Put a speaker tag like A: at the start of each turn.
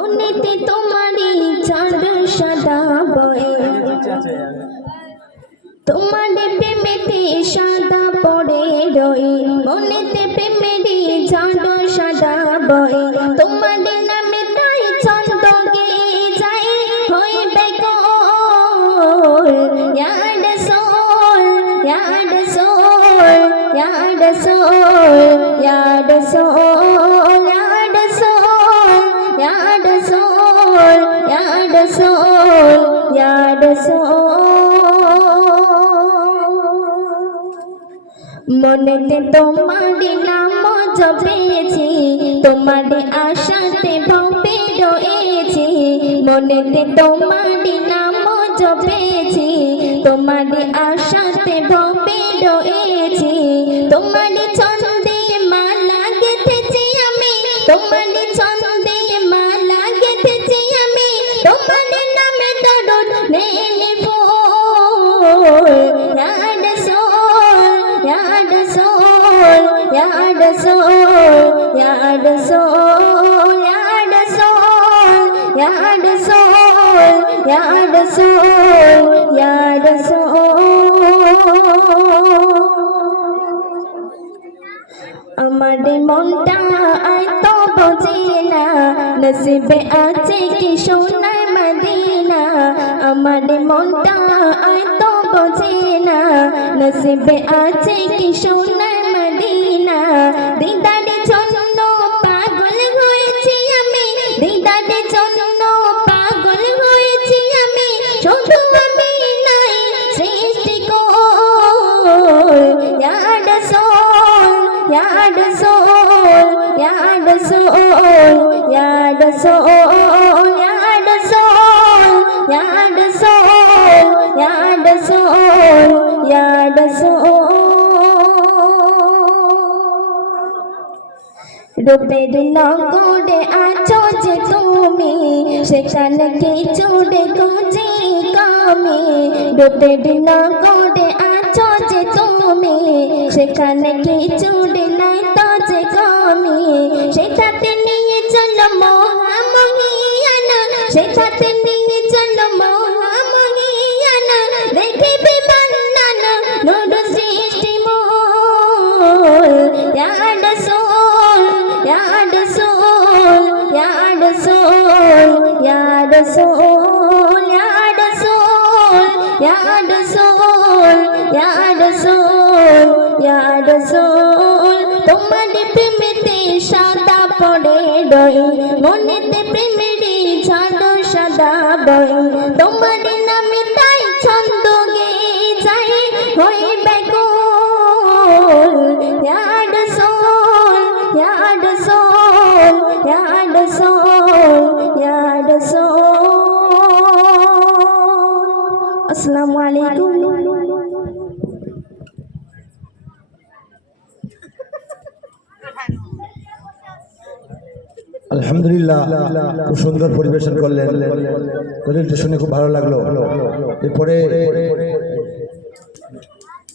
A: অনেতে তোমারই চাঁদ সাদা বয়ে। তোমার প্রেমেতে সাদা পড়ে রয়ে। মনেতে প্রেমেরই চাঁদ সাদা বয়ে। তোমার নামে তাই ছন্দ গেয়ে যায়। হইবে গো ইয়াদ সোল ইয়াদ সোল ইয়াদ সোল। মনেতে তোমার নাম জপেছি তোমার আশাতে ভবে রয়েছি। মনেতে তোমার নাম জপেছি তোমার আশাতে ভবে রয়েছি। তোমার সোল ইয়াদ সোল ইয়াদ সোল ইয়াদ সোল ইয়াদ সোল ইয়াদ সোল ইয়াদ সোল আমার মনটা আয় তো বোঝে না নসিবে আছে কি সোনার মদিনা আমার মনটা আয় তো বোঝে না নসিবে আছে কি সোনার দিদারে জন্য পাগল হয়েছি আমি। দিদারে জন্য পাগল হয়েছি আমি। শুধু আমি নাই সৃষ্টি কো ইয়াদ সোল ইয়াদ সোল ইয়াদ সোল ইয়াদ সোল রূপের নগরে আছো যে তুমি, সেখানে কিছু দেখছি কমি রূপের নগরে আছো যে তুমি, সেখানে কিছু নাই তো যে কমি সেটাতে নিয়ে চলো মহামহিয়ানা সেটাতে নিয়ে Ya Rasul Ya Rasul Ya Rasul তোমার প্রেমেতে সাদা পড়ে রই, মনেতে প্রেমেরই ছাড়ো সাদা বই। তোমার নামে তাই ছন্দ গে যাই হই বেকুল Ya Rasul Ya Rasul Ya Rasul আসসালামু আলাইকুম।
B: আলহামদুলিল্লাহ খুব সুন্দর পরিবেশন করলেন। শুনে খুব ভালো লাগল। এরপরে